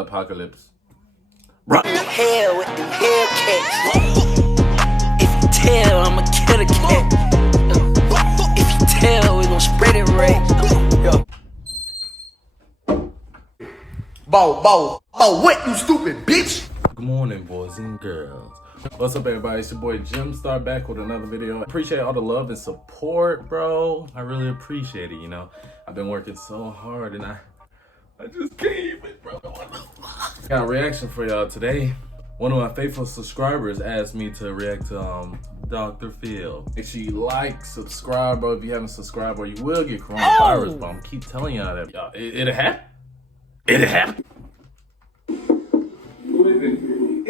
Apocalypse. Run. Hell with the Hellcats. If you tell, I'ma kill a cat. If you tell, we gon' spread it right. Bow, what, you stupid bitch? Good morning, boys and girls. What's up, everybody? It's your boy Jim Star back with another video. I appreciate all the love and support, bro. I really appreciate it, you know. I've been working so hard and I just can't even, bro. Got a reaction for y'all today. One of my faithful subscribers asked me to react to Dr.Phil. Make sure you like, subscribe, bro. If you haven't subscribed, or you will get coronavirus, bro. I'm keep telling y'all that. Y'all, it'll happen. It'll happen. Who is it?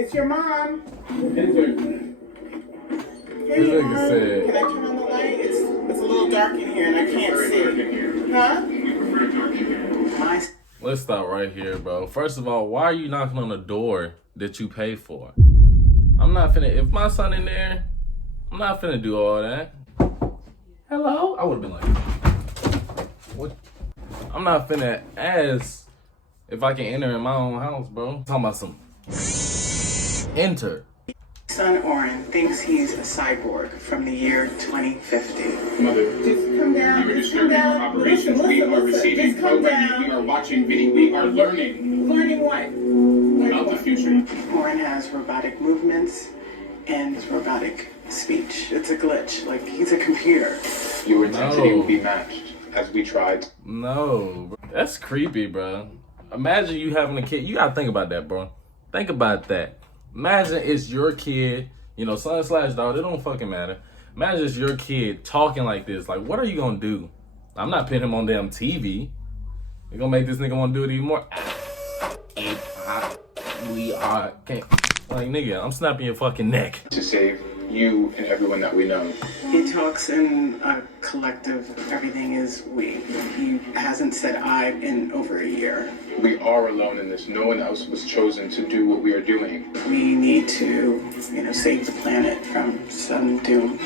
It's your mom. Enter. Hey, This Mom. nigga said- Can I turn on the light? It's a little dark in here and I can't see. Huh? My Let's stop right here, bro. First of all, why are you knocking on the door that you pay for? I'm not finna, if my son in there, I'm not finna do all that. Hello? I would've been like, what? I'm not finna ask if I can enter in my own house, bro. I'm talking about some enter. son Oren thinks he's a cyborg from the year 2050. Mother, Just come down. you are Just come disturbing our down. operations. We are receiving Just come programming. down. We are watching video. We are learning Learning what? about the future. Oren has robotic movements and robotic speech. It's a glitch. Like, he's a computer. Your intensity No. will be matched as we tried. No, bro. That's creepy, bro. Imagine you having a kid. You gotta think about that, bro. Think about that. Imagine it's your kid, you know, son slash daughter, it don't fucking matter. Imagine it's your kid talking like this. Like, what are you gonna do? I'm not putting him on damn TV. You're gonna make this nigga wanna do it even more. We are, can't. Like, nigga, I'm snapping your fucking neck. To save you and everyone that we know. He talks in a collective, everything is we. He hasn't said I in over a year. We are alone in this. No one else was chosen to do what we are doing. We need to, save the planet from some doom.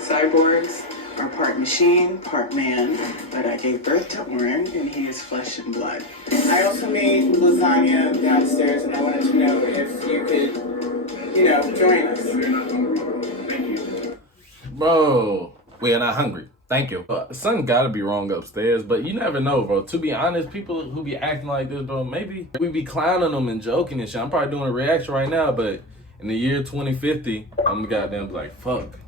Cyborgs are part machine, part man, but I gave birth to Oren and he is flesh and blood. I also made lasagna downstairs and I wanted to know if you could, join us. We're not hungry. Thank you. Bro, we are not hungry. Thank you. Something gotta be wrong upstairs, but you never know, bro. To be honest, people who be acting like this, bro, maybe we be clowning them and joking and shit. I'm probably doing a reaction right now, but in the year 2050, I'm gonna goddamn be like, fuck.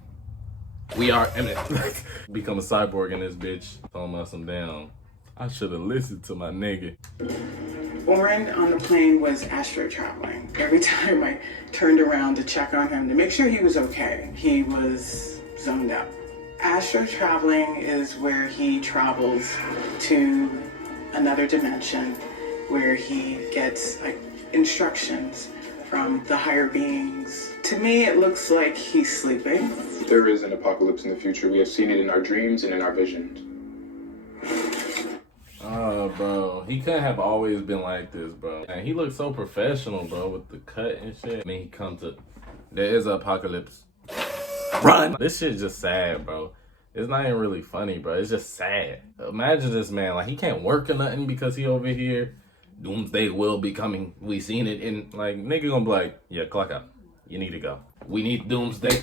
We are imminent. Become a cyborg in this bitch. Talking about some damn. I should have listened to my nigga. Oren on the plane was astro traveling. Every time I turned around to check on him to make sure he was okay, he was zoned out. Astro traveling is where he travels to another dimension where he gets instructions from the higher beings. To me, it looks like he's sleeping. There is an apocalypse in the future. We have seen it in our dreams and in our visions. Oh, bro. He couldn't have always been like this, bro. And he looks so professional, bro, with the cut and shit. I mean, he comes to... There is an apocalypse. Run! This shit just sad, bro. It's not even really funny, bro. It's just sad. Imagine this man. Like, he can't work or nothing because he over here. Doomsday will be coming. We seen it. And, like, nigga gonna be like, yeah, clock out. You need to go. We need doomsday.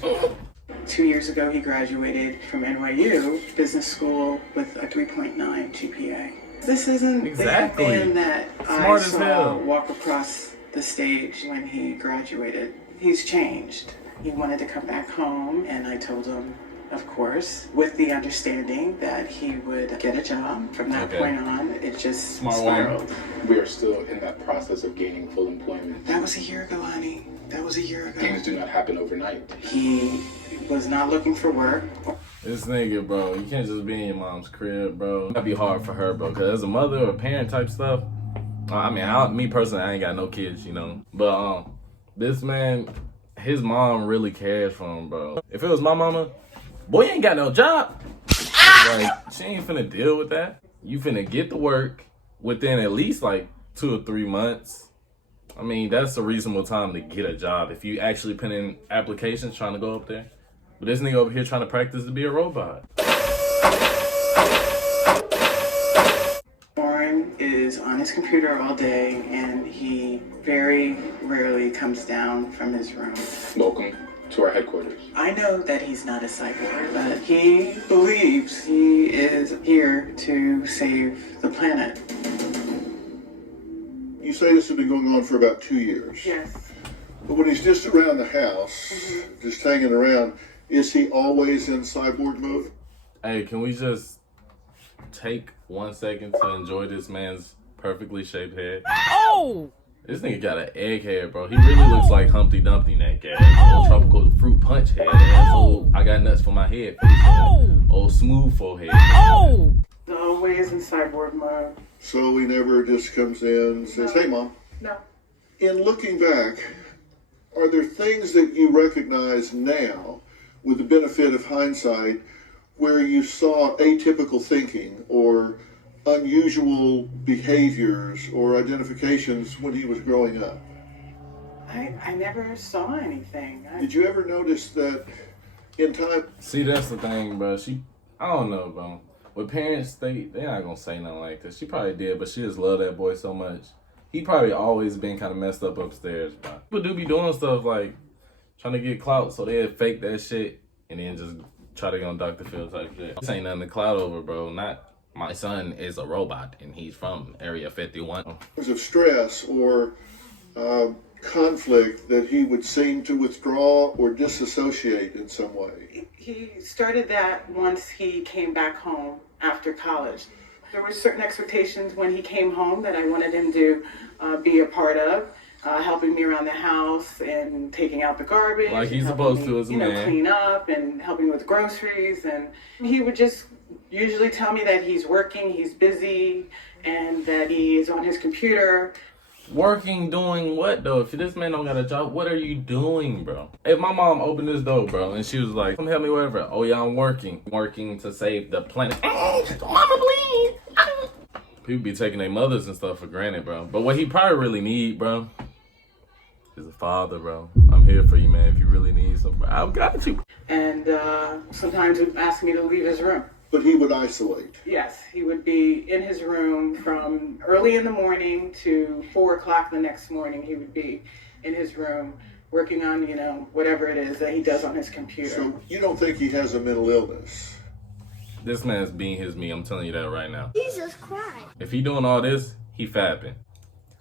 2 years ago, he graduated from NYU Business School with a 3.9 GPA. This isn't Exactly. the man that Smart I as saw hell. walk across the stage when he graduated. He's changed. He wanted to come back home, and I told him, of course, with the understanding that he would get a job. From that point on, it just Smart spiraled. We are still in that process of gaining full employment. That was a year ago, honey. That was a year ago. Things do not happen overnight. He was not looking for work. This nigga, bro, you can't just be in your mom's crib, bro. That'd be hard for her, bro, because as a mother or parent type stuff, I mean, me personally, I ain't got no kids, you know. But this man, his mom really cares for him, bro. If it was my mama, boy, you ain't got no job. Like, she ain't finna deal with that. You finna get to work within at least like 2 or 3 months. I mean, that's a reasonable time to get a job if you actually put in applications trying to go up there. But this nigga over here trying to practice to be a robot. Oren is on on his computer all day, and he very rarely comes down from his room. Welcome to our headquarters. I know that he's not a cyborg, but he believes he is here to save the planet. You say this has been going on for about 2 years. Yes. But when he's just around the house, just hanging around, is he always in cyborg mode? Hey, can we just take 1 second to enjoy this man's perfectly shaped head? Oh! This nigga got an egg head, bro. He really looks like Humpty Dumpty neck ass. Old tropical fruit punch head ass. Old I got nuts for my head face. Old smooth forehead. Always in cyborg mode. So he never just comes in and says, hey, Mom. No. In looking back, are there things that you recognize now, with the benefit of hindsight, where you saw atypical thinking or unusual behaviors or identifications when he was growing up? I never saw anything. Did you ever notice that in time? See, that's the thing, bro. I don't know, bro. With parents, they're not gonna say nothing like this. She probably did, but she just loved that boy so much. He probably always been kind of messed up upstairs, bro. People do be doing stuff like trying to get clout, so they'll fake that shit and then just try to get on Dr. Phil type shit. This ain't nothing to clout over, bro. Not my son is a robot and he's from Area 51. Because of stress or conflict that he would seem to withdraw or disassociate in some way? He started that once he came back home after college. There were certain expectations when he came home that I wanted him to be a part of, helping me around the house and taking out the garbage. Like he's supposed to as a man. Clean up and helping with groceries. And he would just usually tell me that he's working, he's busy, and that he is on his computer. Working, doing what though? If this man don't got a job, what are you doing, bro? If my mom opened this door, bro, and she was like, come help me, whatever. Oh yeah, I'm working to save the planet. Mama, please. People be taking their mothers and stuff for granted, bro. But what he probably really need, bro, is a father, bro. I'm here for you, man. If you really need something, I've got you. And sometimes he'd ask me to leave his room. But he would isolate. Yes, he would be in his room from early in the morning to 4 o'clock the next morning. He would be in his room working on, whatever it is that he does on his computer. So you don't think he has a mental illness? This man's being his me. I'm telling you that right now. Jesus Christ. If he doing all this, he fapping.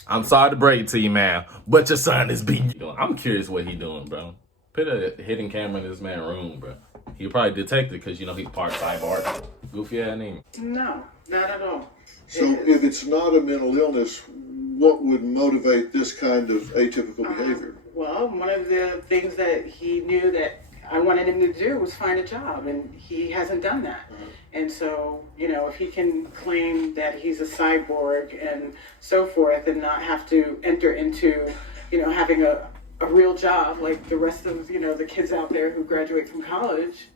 I'm sorry to break it to you, man, but your son is beating you. I'm curious what he doing, bro. Put a hidden camera in this man's room, bro. He probably detected because, he's part CYBORG. Goofy ass name. No, not at all. So if it's not a mental illness, what would motivate this kind of atypical behavior? Well, one of the things that he knew that I wanted him to do was find a job, and he hasn't done that. And so, if he can claim that he's a cyborg and so forth and not have to enter into, having a real job like the rest of, the kids out there who graduate from college.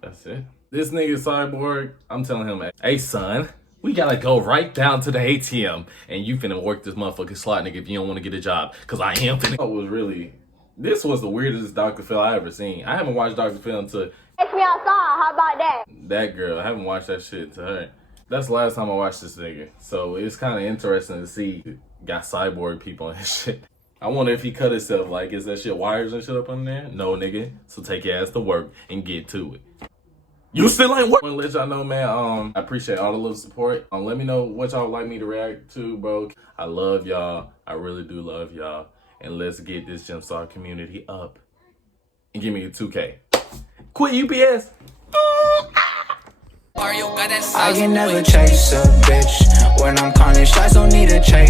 That's it. This nigga cyborg, I'm telling him, hey son, we gotta go right down to the ATM and you finna work this motherfucking slot, nigga, if you don't want to get a job, because I am finna. This was the weirdest Dr. Phil I ever seen. I haven't watched Dr. Phil until Take me outside, how about that? that girl. I haven't watched that shit to her. That's the last time I watched this nigga. So it's kind of interesting to see got cyborg people on his shit. I wonder if he cut himself. Like, is that shit wires and shit up on there? No, nigga. So take your ass to work and get to it. You still ain't working. I want to let y'all know, man. I appreciate all the little support. Let me know what y'all like me to react to, bro. I love y'all. I really do love y'all. And let's get this Gemstar community up. And give me a 2K. Quit UPS. I can never chase a bitch. When I'm calling shots, don't need a chase.